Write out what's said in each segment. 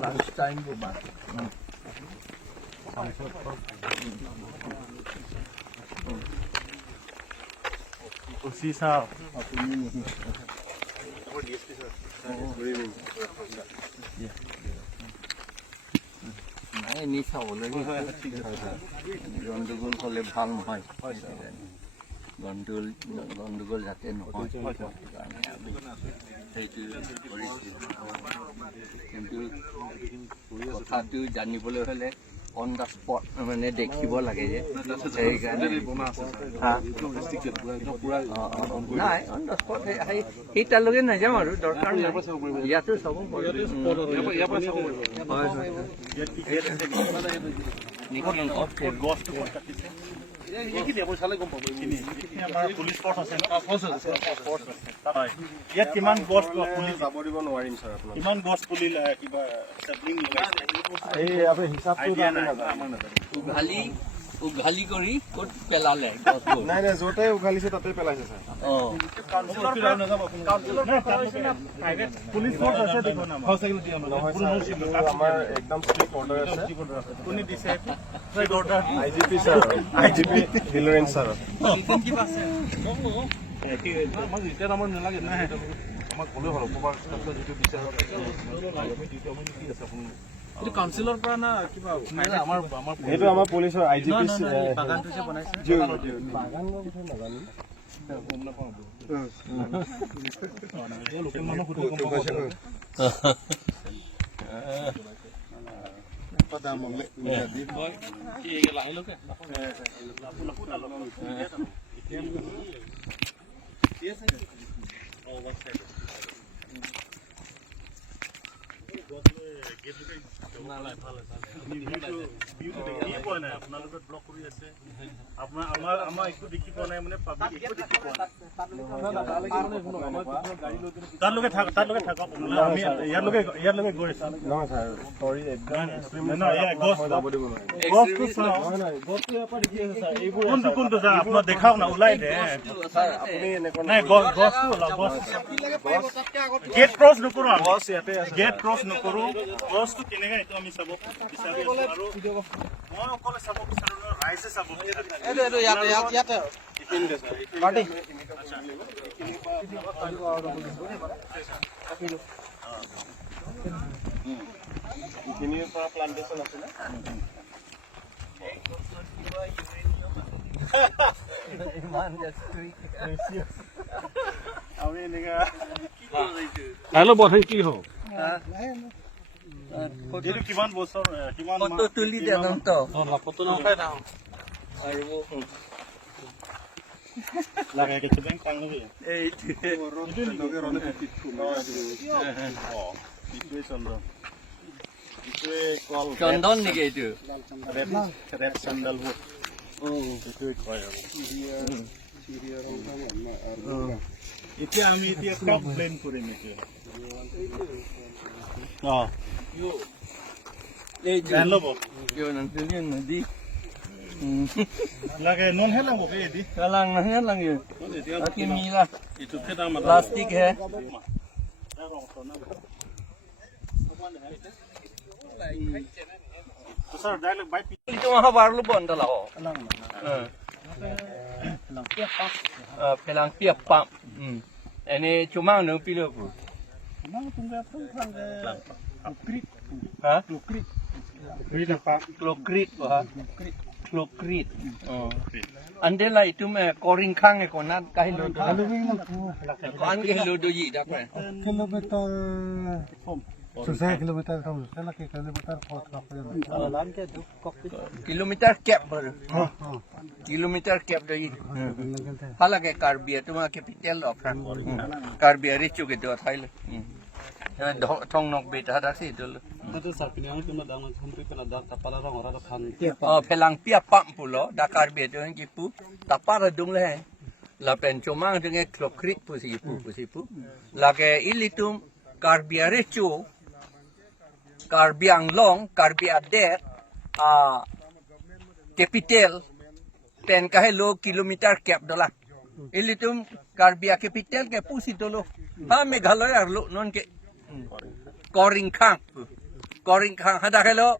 Lunch time po ba? उसी साहब नहीं चावल गंडगोल हले ভাল নহয় গন্ডগোল যাতে নহয় কিন্তু কথাটো জানিবলৈ হলে অন দা স্পট মানে দেখিব লাগে যে নাই অন দা স্পট সেইটালৈকে নাযাওঁ আৰু দৰকাৰ ইয়াতো চাব পুলিচ ফৰ্চ আছে ইয়াত কিমান গছ পুলি যাব দিব নোৱাৰিম ছাৰ আপোনাক কিমান গছ পুলি কিবা এই আপুনি হিচাপটো উঘালি কৰি ক'ত পেলালে নাই নাই য'তে উঘালিছে তাতে পেলাইছে ছাৰ পুলিচ ফৰ্চ আছে দেখোন আমাৰ একদম ষ্ট্ৰিক্ট অৰ্ডাৰ আছে কোনে দিছে IGP ছাৰ IGP হিলৰেন ছাৰ আমাৰ নালাগে নাই আমাক ক'লেও হ'ল যিটো বিচাৰ কাউন্সিলৰ পৰা না কিবা আমাৰ সেইটো আমাৰ পুলিচৰ IGP বাগানটো যে বনাইছে বাগানৰ কথা নাজানো লোকেল মানুহ সুধি আপোনালোকে ব্লক কৰি আছে আপোনাৰ আমাৰ একো দেখি পোৱা নাই মানে পাব্লিক একো দেখি পোৱা নাই তালৈকে থাকক আমি ইয়ালৈকে গৈ আছো নহয় ছাৰ চৰি একদম কোনটো আপোনাৰ দেখাওক না ওলাই দে নাই গছটো গেট ক্ৰছ নকৰো গেট ক্ৰছ নকৰো গছটো কেনেকৈ এইটো আমি চাব বিচাৰি আৰু মই অকলে চাব বিচাৰো ৰাইজে চাব এইখিনিৰ পৰা প্লান্টেশ্যন আছে না আমি এনেকা কি হ'ব এইটো কিমান বছৰ কিমান ফটো তুলি দে ফটো নকৰাই না লাগে কিছু বেংক পাংলি চন্দন নেকি এইটো ৰেপ চেণ্ডেলবোৰ এইটোৱে কয় আৰু এতিয়া আমি ক্ৰপ প্লেন কৰিম এতিয়া ল'ব নদী লাগে ননহে লাগব এদি lang yun. Kimila. Itu kita amat Plastik है. Sir, dialog by Itu mah baru bon dalah ho. Pelang piap pam. Ini cuma nang pilih aku. Mang tunggu apa Klokrit. Ha? Klokrit apa? Klokrit ha. Klokrit. Oh. Andela itu mah koring kang ko na kahilo. Kan kahilo do yi dak eh. kilometer susah kilometer kamu sana ke kilometer Kilometer cap baru. Kilometer cap do yi. Halage Karbia tu mah capital of Karbia richu ke do thaile. Thong nok beta dak si dulu. Itu sarpini ang tuna dang sampai kena dak tapala rong ora kan. Oh, pelang pia pam pulo, Dakar beto yang kipu, tapar dung le. La pen cuma dengan klokrit pusipu. La ke ilitum karbia recu, karbiang long, karbia det, capital, 10 kilometer cap dola ilitum Karbia capital ke pusitolo ha Meghalaya lo non ke Koring Khang hada kelo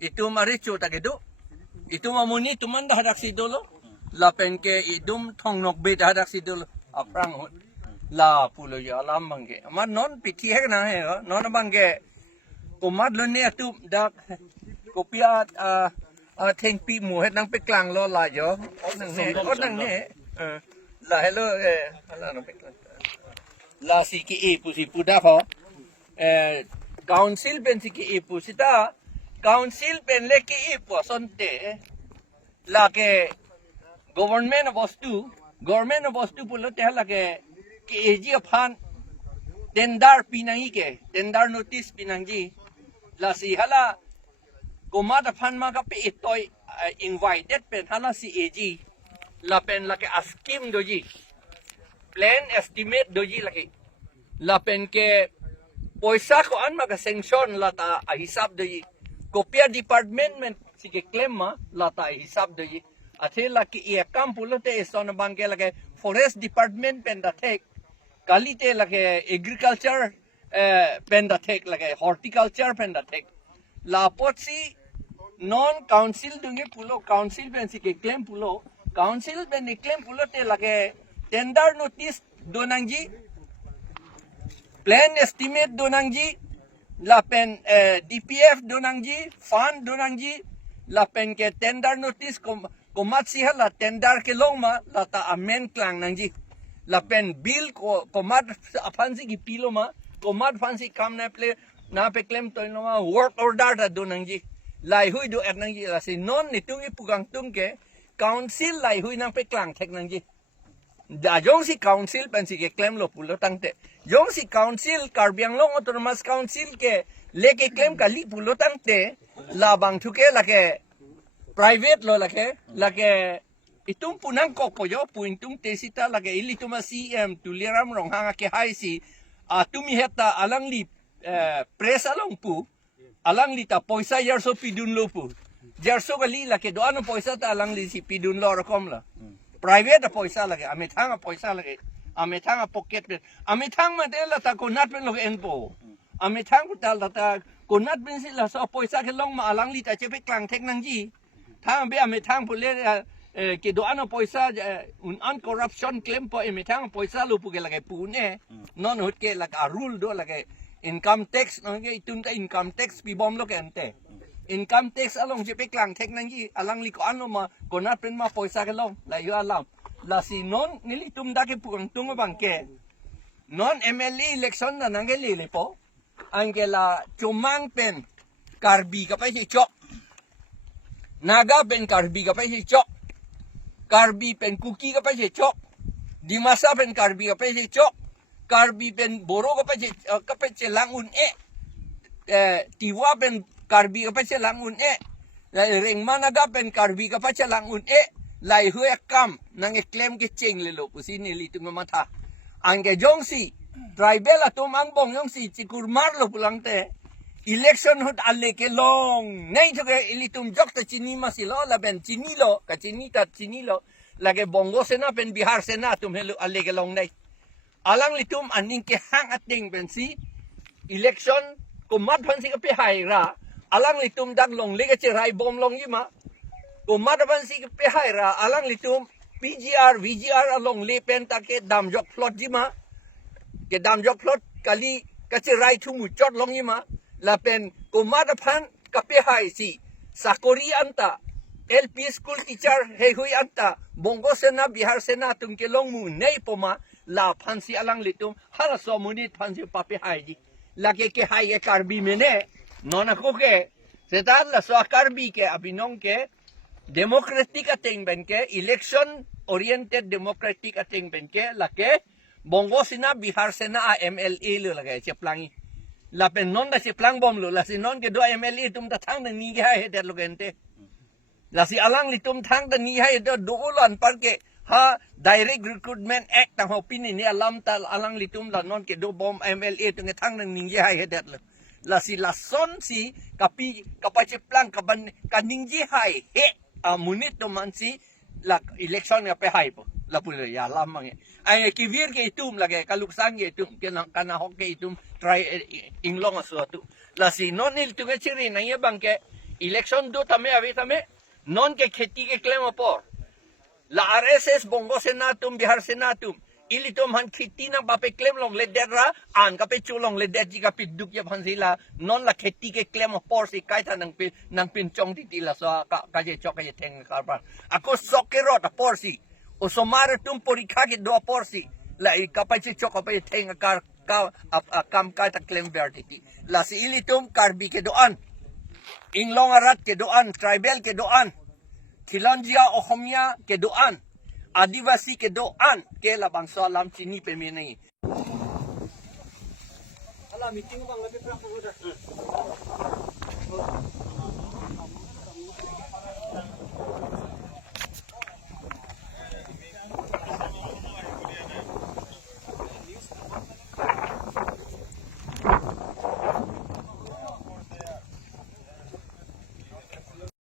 itu maricho tagedo itu mamuni tumanda hadak sidolo lapen ke idum thongnok be hadak sidolo aprang la pulo ya alam bangke amar non piti hai na hai non bangke komat lo ne tu dak kopiat theng pi mu het nang pe klang lo la yo nang ne la hello la no pe klang la si ki e pusi puda ho council ben si ki e pusita council ben le ki e posonte la ke government bostu pulo te la ke eji phan tender pinangi ke tender notice pinangi la si hala komat phan ma ka pe toy invited pen hala si eji la pen la ke askim doji plan estimate doji la ke la pen ke poisa ko an ma ka sanction la ta hisab doji kopia department si ke claim ma la ta hisab doji athe la ke e kam pulo te son bang ke la ke forest department pen da thek kali te la ke agriculture pen da thek la ke horticulture pen da thek la potsi non council dunge pulo council pen si ke claim pulo council pen ni claim pulo te la ke tender notice donangji plan estimate donangji la pen DPF donangji fund donangji la pen ke tender notice komat si hala tender ke long ma la ta amen klang nangji la pen bill komat fansi ki pilo ma komat fansi kam na pe claim to no ma work order ta donangji lai hui do ek nangji la si non ni tungi pugang tung ke council lai hui nang pe klang thek nangji da jong si council pen si ke claim lo pulo tangte jong si council Karbiang Long Autonomous Council ke leke claim kali pulo tangte la bang thuke la ke private lo la ke itung punang kok po yo puintung tesita la ke ilituma CM tuliram rong hanga ke hai si tumi heta alang li press along pu alang li ta poisa yarso pidun lo pu yarso kali la ke do ano poisa ta alang li si pidun lo rakom la private poisa lage ame thanga poisa lage ame thanga pocket pe ame thang ma de la ta konat pen lo en po ame thang ku tal ta konat pen si la so poisa ke long ma alang li ta che pe klang thek nang ji thang be ame thang pu le ke do ano poisa un an corruption claim po ame thang poisa lu pu ke lage pu ne non hot ke la ka rule do lage income tax no ke itun ta income tax pi bom lo ke ante income tax along je pe klang thek nang ji alang li ko ano ma konat pen ma poisa ke long la yo alam la si non nili tum da ke pung tung bang ke non MLA election na nang ke le po angela chumang pen Karbi ka pa si chok naga pen Karbi ka pa si chok Karbi pen kuki ka pa si chok dimasa pen Karbi ka pa si chok Karbi pen boro ka pa si langun tiwa pen Karbi ka pa si langun ring managa pen Karbi ka pa si langun lai hue kam nang claim ke cheng le lo pusi ni li tung mata angge jong si tribal atum ang bong yong si chikur mar lo pulang te election hut alle ke long nei to ke ilitum jok ta chini ma si lo la ben chini lo ka chini lo la ke bongo sena pen Bihar sena tum helu alle ke long nei alang litum aning ke hang ating ben si election ko mat phan si ka pe hai ra alang litum dak long le ke chirai bom long yima Kumadaban si pehaira alang litum VGR along lepen take damjok plot jima ke damjok plot kali kacirai tumu chot long jima lapen kumadaban kapehai si sakori anta LP school teacher hui anta bongo sena Bihar sena tungke long mu nei poma la phansi alang litum hala so munit phansi papehai ji lake ke hai ke Karbi mene nona ko ke setat la so Karbi ke abinong ke democratic ating benke election oriented democratic ating benke lake bongo sina Bihar sena MLA lo lage cheplangi la pen non da cheplang bom lo la sinon ke do MLA tum ta thang ni ga he der lo gente la si alang li tum thang da ni ha do dolan par ke ha direct recruitment act ta hopin ni alam ta alang li tum la non ke do bom MLA tum thang ni ga he der la si la son si kapi kapacheplang kaban kaningji hai he munit to man si la election nga pe hype la pula ya lamang ay kivir ke itum lagi kaluksang ke itum kana hok ke itum try inglong aso tu la si non il tu ke chiri na ye bang ke election do tame ave tame non ke kheti ke claim por la RSS bongo senatum bihar senatum ilitum han kheti na bape claim long le derra an ka pe chulong le der ji ka piduk ye phan sila non la kheti ke claim por si kai tha nang pin chong ti la so ka je chok ye theng ka par ako sokero ta por si o somare tum porikha ke do por si la I ka pa che chok pa ye theng ka kam ka ta claim verti la si ilitum karbi ke doan inglong arat ke doan tribal ke doan Khilanjia Ohomia ke doan आदिवासी के दो आन के ला bangsa lam chini pe me nahi ala meeting bang lagi